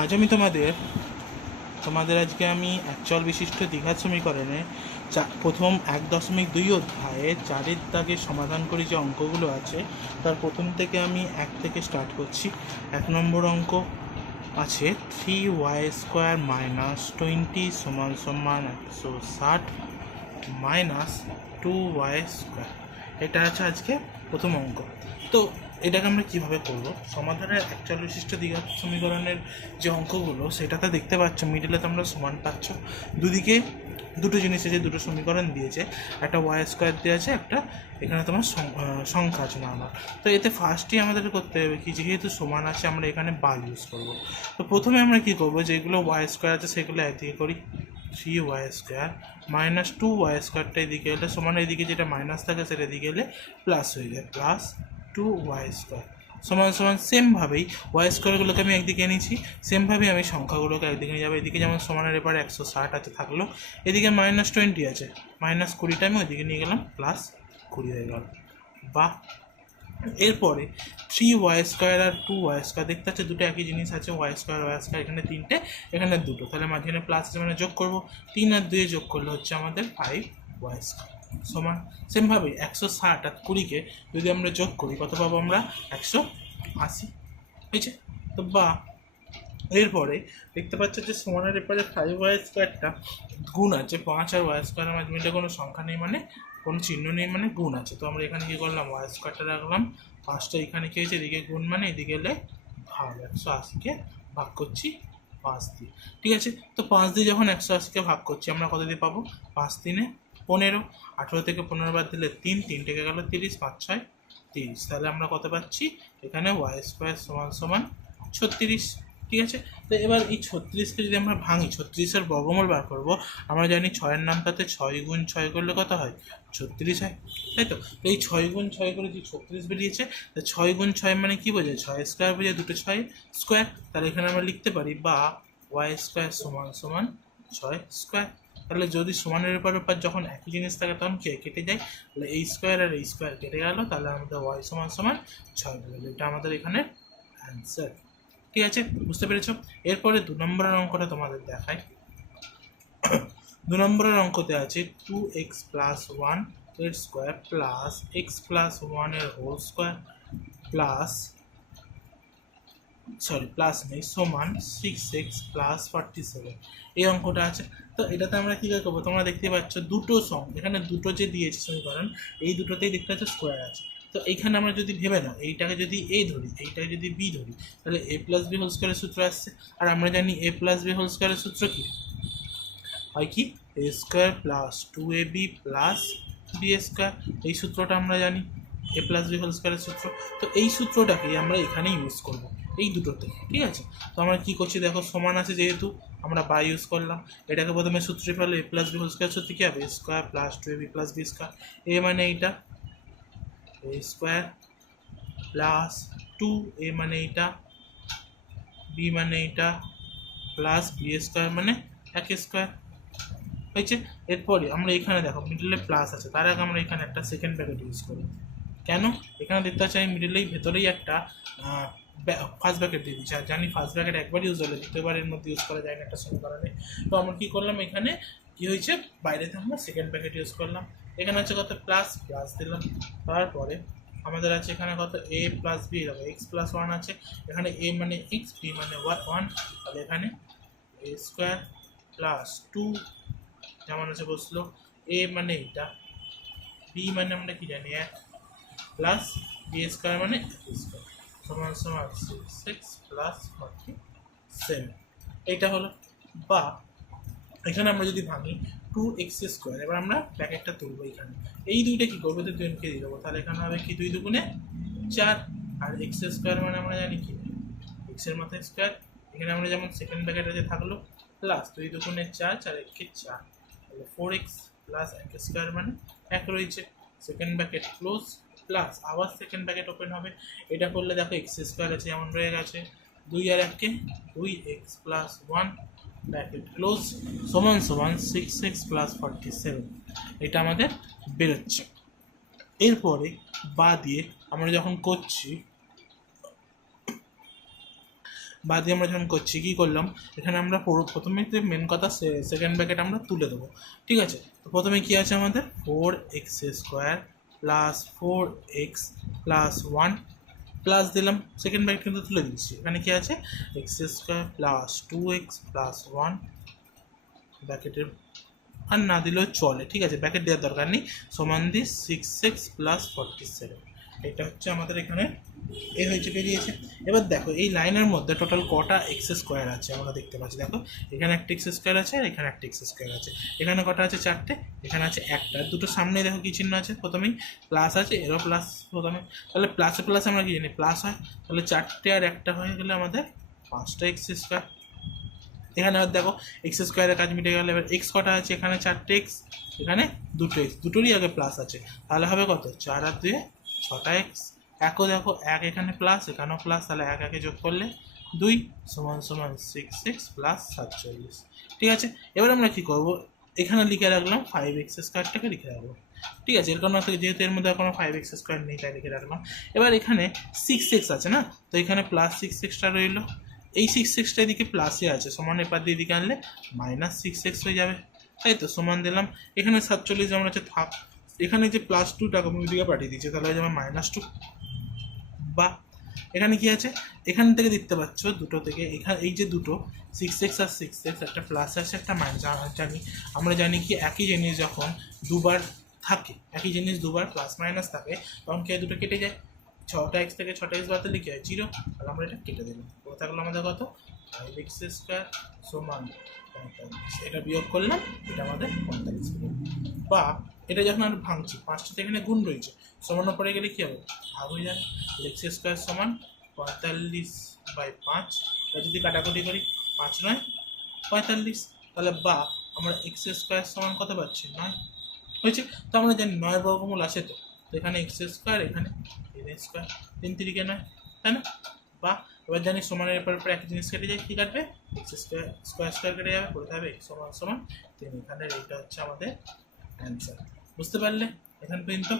আজ আমি তোমাদের আজকে আমি অ্যাকচুয়াল বিশিষ্ট দ্বিঘাত সমীকরণে প্রথম 1.2 অধ্যায়ে 4-এর দাগে সমাধান করে যে অঙ্কগুলো আছে তার প্রথম থেকে আমি 1 থেকে স্টার্ট করছি। 1 নম্বর অঙ্ক আছে 3y² - 20 = 160 - 2y²। এটা আছে আজকে প্রথম অঙ্ক। তো এটাকে আমরা কীভাবে করব? সমাধানের অ্যাকচুয়াল বিশিষ্ট দ্বিঘাত সমীকরণের যে অঙ্কগুলো সেটাতে দেখতে পাচ্ছ মিডিলে তোমরা সমান পাচ্ছ, দুদিকে দুটো জিনিস আছে, দুটো সমীকরণ দিয়েছে, একটা y² দেওয়া আছে, একটা এখানে তোমার সংখ্যা আছে নাম্বার। তো এতে ফার্স্টই আমাদের করতে হবে কি, যেহেতু সমান আছে আমরা এখানে বা ইউজ করব। তো প্রথমে আমরা কী করবো, যেগুলো y² আছে সেগুলো একদিকে করি, 3y² - 2y²টা এদিকে এলে সমান, এদিকে যেটা মাইনাস থাকে সেটা এদিকে এলে প্লাস হয়ে যায়, প্লাস 2y² সমান সেমভাবেই y²গুলোকে আমি একদিকে এনেছি, সেমভাবেই আমি সংখ্যাগুলোকে একদিকে নিয়ে যাবো। এদিকে যেমন সমানের এবার 160 আছে থাকলো, এদিকে -20 আছে, -20টা আমি ওইদিকে নিয়ে গেলাম, +20 হয়ে গেল। বা এরপরে 3y² আর 2y² দেখতে পাচ্ছে দুটো একই জিনিস আছে, y², এখানে তিনটে, এখানে দুটো, তাহলে মাঝখানে প্লাস আছে মানে যোগ করবো, 3 আর 2 যোগ করলে হচ্ছে আমাদের 5y² সমান। সেমভাবে 160 আর 20কে যদি আমরা যোগ করি কত পাবো আমরা? 180 হয়েছে। তো বা এরপরে দেখতে পাচ্ছ যে সমানের এরপরে 5y²টা গুণ আছে, 5 আর y² মাঝে কোনো সংখ্যা নেই মানে কোনো চিহ্ন নেই মানে গুণ আছে। তো আমরা এখানে কী করলাম, y²টা রাখলাম, 5টা এখানে কী হয়েছে, এদিকে গুণ মানে এদিকে এলে ভাগ, 180কে ভাগ করছি 5 দিয়ে, ঠিক আছে। তো 5 দিয়ে যখন 180কে ভাগ করছি আমরা কত দিয়ে পাবো? 5 3 15, 18 থেকে 15 বাদ দিলে 3, 3 থেকে গেল 30, 5 6 30, তাহলে আমরা কত পাচ্ছি এখানে y² = 36, ঠিক আছে। তো এবার এই 36কে যদি আমরা ভাঙি, 36-এর বর্গমূল বার করবো, আমরা জানি 6-এর নামটাতে 6 গুণ 6 করলে কত হয়? 36 হয়, তাই তো। তো এই 6 গুণ 6 করে যে 36 বেরিয়েছে, তো 6 গুণ 6 মানে কি বোঝায়? 6² বোঝায়, দুটো 6 স্কোয়ার। তাহলে এখানে আমরা লিখতে পারি বা y² = 6²। তাহলে যদি সমানের উপর যখন একই জিনিস থাকে তখন কে কেটে যায়, তাহলে এই স্কোয়ার আর এই স্কোয়ার কেটে গেল, তাহলে আমাদের y = 6 হয়ে গেল। এটা আমাদের এখানে অ্যান্সার, ঠিক আছে, বুঝতে পেরেছ। এরপরে 2 নম্বরের অঙ্কটা তোমাদের দেখাই। 2 নম্বরের অঙ্কতে আছে 2x + 1 এর স্কোয়ার প্লাস x + 1 এর হোল স্কোয়ার প্লাস নেই সমান 6x + 47, এই অঙ্কটা আছে। তো এটাতে আমরা কী করবো, তোমরা দেখতে পাচ্ছ দুটো এখানে দুটো যে দিয়েছে সমীকরণ, এই দুটোতেই দেখতে পাচ্ছ স্কোয়ার আছে। তো এইখানে আমরা যদি ভেবে নাও, এইটাকে যদি a ধরি, এইটাকে যদি b ধরি, তাহলে a + b হোল স্কোয়ারের সূত্র আসছে। আর আমরা জানি a + b হোল স্কোয়ারের সূত্র কি হয়, কি a² + 2ab + b², এই সূত্রটা আমরা জানি, a + b হোল স্কোয়ারের সূত্র। তো এই সূত্রটাকেই আমরা এখানে ইউজ করব এই দুটোতে, ঠিক আছে। তো আমরা কী করছি দেখো, সমান আছে যেহেতু আমরা বা ইউজ করলাম, এটাকে প্রথমে সূত্রে ফেলো, a + b হোল স্কোয়ার সূত্র কী হবে? a² + 2ab + b², a মানে এইটা a² + 2a মানে এইটা, b মানে এইটা, প্লাস b² মানে 1² হয়েছে। এরপরে আমরা এখানে দেখো মিডলে প্লাস আছে, তার আগে আমরা এখানে একটা সেকেন্ড ব্র্যাকেট ইউজ করি। কেন? এখানে দেখতে পাচ্ছি আমি মিডলেই ভেতরেই একটা ফার্স্ট ব্র্যাকেট দিয়ে দিচ্ছি, আর জানি ফার্স্ট ব্র্যাকেট একবার ইউজ হলে দ্বিতীয়বারের মধ্যে ইউজ করা যায় না একটা সমীকরণে। তো আমরা কী করলাম, এখানে কী হয়েছে, বাইরেতে আমরা সেকেন্ড ব্র্যাকেট ইউজ করলাম। এখানে আছে কত? প্লাস দিলাম। তারপরে আমাদের আছে এখানে কত? a + b, দেখো x + 1 আছে, এখানে a মানে x, b মানে 1, তাহলে এখানে a² + 2 যেমন আছে বসলো, a মানে এটা, b মানে আমরা কি জানি 1, প্লাস b² মানে 1² সমান 6x + 47, এইটা হলো। বা এখানে আমরা যদি ভাঙি 2x², এবার আমরা ব্র্যাকেটটা তুলবো, এখানে এই দুইটা কী করবো, দুইকে দিয়ে দেবো, তাহলে এখানে হবে কি 2 দুগুণে 4, আর x² মানে আমরা জানি কি এক্সের মাথায় স্কোয়ার, এখানে আমরা যেমন সেকেন্ড ব্র্যাকেট আছে থাকলো, প্লাস 2 দুগুণে 4, 4 একে 4, তাহলে 4x + 1² মানে 1 রয়েছে, সেকেন্ড ব্র্যাকেট ক্লোজ, প্লাস আবার সেকেন্ড ব্র্যাকেট ওপেন হবে। এটা করলে দেখো x² আছে যেমন রয়ে গেছে, 2 আর 1কে 2x + 1 ব্র্যাকেট ক্লোজ সমান 6x + 47, এটা আমাদের বেরোচ্ছে। এরপরে বা দিয়ে আমরা যখন করছি বাদ দিয়ে আমরা যখন করছি কী করলাম, এখানে আমরা প্রথমে মেন কথা সেকেন্ড ব্র্যাকেট আমরা তুলে দেবো, ঠিক আছে। তো প্রথমে কী আছে আমাদের 4x² plus 4x plus 1 plus দিলাম, সেকেন্ড ব্র্যাকেট কিন্তু তুলে দিচ্ছি। এখানে কী আছে x² প্লাস 2x প্লাস 1 ব্র্যাকেটের আর না দিলেও চলে, ঠিক আছে, ব্র্যাকেট দেওয়ার দরকার নেই, সমান দিয়ে 6x প্লাস 47। এটা হচ্ছে আমাদের এখানে এ হয়েছে বেরিয়েছে। এবার দেখো এই লাইনের মধ্যে টোটাল কটা x² আছে আমরা দেখতে পাচ্ছি। দেখো এখানে একটা x² আছে আর এখানে একটা x² আছে। এখানে কটা আছে 4টে, এখানে আছে একটা, দুটো সামনে দেখো কি চিহ্ন আছে, প্রথমেই প্লাস আছে, এরও প্লাস প্রথমে, তাহলে প্লাসে প্লাসে আমরা কি জানি প্লাস হয়, তাহলে 4টে আর একটা হয়ে গেলে আমাদের 5টা x²। এখানে আর দেখো x² কাজ মিটে গেলে। এবার x কটা আছে, এখানে 4টে x, এখানে 2টো x, দুটোরই আগে প্লাস আছে, তাহলে হবে কত 4 আর 2 6টা x। একও দেখো 1 এখানে প্লাস এখানেও প্লাস, তাহলে 1 একে যোগ করলে 2 সমান সমান 6x প্লাস 47, ঠিক আছে। এবার আমরা কী করবো, এখানে লিখে রাখলাম 5x²টাকে লিখে রাখবো, ঠিক আছে। এর কারণ যেহেতু এর মধ্যে কোনো 5x² নেই তাই লিখে রাখলাম। এবার এখানে 6x আছে না, তো এখানে প্লাস 6xটা রইলো, এই 6xটা এদিকে প্লাসে আছে, সমান এপার দিয়ে এদিকে আনলে মাইনাস 6x হয়ে যাবে, তাই তো। সমান দিলাম, এখানে 47 যেমন আছে থাক, এখানে যে প্লাস 2টাকে আমি ওইদিকে পাঠিয়ে দিচ্ছি, তাহলে হয়ে যাবে -2। বা এখানে কি আছে, এখান থেকে দেখতে পাচ্ছ দুটো থেকে, এখানে এই যে দুটো 6x আর 6x, একটা প্লাস আছে একটা মাইনাস, জানি আমরা জানি কি একই জিনিস যখন দুবার থাকে, একই জিনিস দুবার প্লাস মাইনাস থাকে, তখন কি দুটো কেটে যায়, 6টা x থেকে 6টা x বাদে লিখে হয় 0, তাহলে আমরা এটা কেটে দিলাম, পরে থাকলো আমাদের কত 5x² সমান 45, এটা বিয়োগ করলাম, এটা আমাদের 45 হলো। বা এটা যখন আমরা ভাঙছি 5টা এখানে গুণ রয়েছে, সমান পড়ে গেলে কী হবে ভাগ হয়ে যাবে, x² সমান 45/5, এটা যদি কাটাকুটি করি 5 9 45, তাহলে বা আমরা x² সমান কত পাচ্ছি 9 হয়েছে। তো আমরা জানি 9 বর্গমূল আছে, তো এখানে x² এখানে n², 3 3 9, তাই না। বা এবার জানি সমানের এরপর একই জিনিস কেটে যায়, কী কাটবে x² কেটে যাবে, পড়ে যাবে x সমান 3। এখানে এইটা হচ্ছে আমাদের অ্যান্সার, বুঝতে পারলে এখান পর্যন্ত।